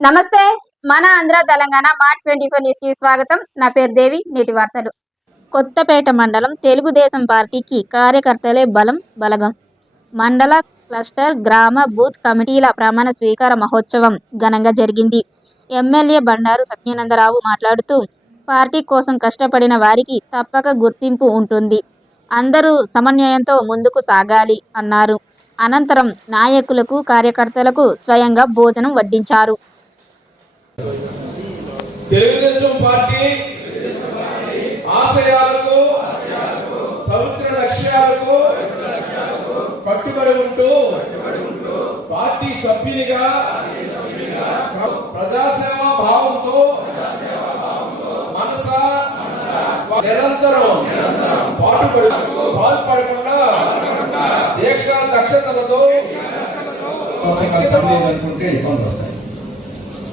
నమస్తే మన Andhra Telangana mart twenty four న్యూస్కి స్వాగతం. నా పేరు దేవి నేటి వార్తలు. కొత్తపేట మండలం తెలుగుదేశం పార్టీకి కార్యకర్తలే బలం బలగం. మండల క్లస్టర్ గ్రామ బూత్ కమిటీల ప్రమాణ స్వీకార మహోత్సవం ఘనంగా జరిగింది. ఎమ్మెల్యే బండారు సత్యానందరావు మాట్లాడుతూ పార్టీ కోసం కష్టపడిన వారికి తప్పక గుర్తింపు ఉంటుంది. అందరూ సమన్వయంతో ముందుకు సాగాలి అన్నారు. అనంతరం నాయకులకు కార్యకర్తలకు స్వయంగా భోజనం వడ్డించారు. తెలుగుదేశం పార్టీ ఆశయాలకు పవిత్ర లక్ష్యాలకు కట్టుబడి ఉంటూ పార్టీ సభ్యునిగా ప్ర- ప్రజాసేవా భావంతో మనస నిరంతరం పాటుపడి పాల్పడకుండా దీక్ష దక్షతలతో అనుకుంటే ఇబ్బంది వస్తాయి.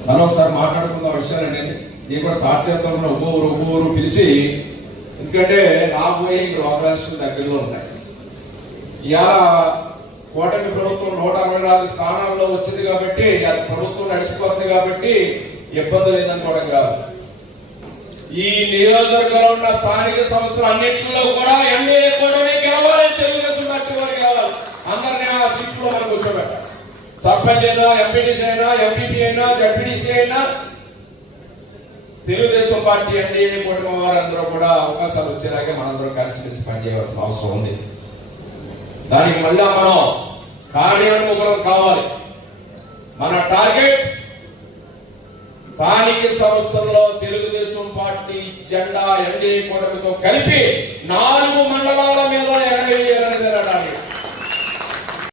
మనం ఒకసారి మాట్లాడుకున్న విషయాలండి నేను కూడా స్టార్ట్ చేద్దాం ఒక్కొరు ఒక్కొరు పిలిచి ఎందుకంటే రాబోయే ఇక్కడ అవకాశాలు దగ్గరలో ఉన్నాయి. ఇలా కూటమి ప్రభుత్వం నూట అరవై నాలుగు స్థానాల్లో వచ్చింది కాబట్టి అది ప్రభుత్వం నడిచిపోతుంది కాబట్టి ఇబ్బంది లేదనుకోవడం కాదు. ఈ నియోజకవర్గంలో ఉన్న స్థానిక సంస్థలు అన్నింటిలో కూడా ఎంఏ కూటమి గెలవాలి తెలుగుదేశం పార్టీ వారు గెలవాలి అందరినీ ఆ సీట్లో మనం కూర్చోబెట్టాలి సర్పంచ్ అయినా ఎంపీటీసీ అయినా ఎంపీపీ అయినా జడ్పీటీసీ అయినా తెలుగుదేశం పార్టీ ఎన్డీఏ కుటుంబం వారందరూ కూడా అవకాశాలు వచ్చేలాగే మనందరం కలిసి పనిచేయవలసిన అవసరం ఉంది. దానికి మళ్ళా మనం కార్యోన్ముఖం కావాలి. మన టార్గెట్ స్థానిక సంస్థల్లో తెలుగుదేశం పార్టీ జెండా ఎన్డీఏ కూటమితో కలిపి నాలుగు మండలాల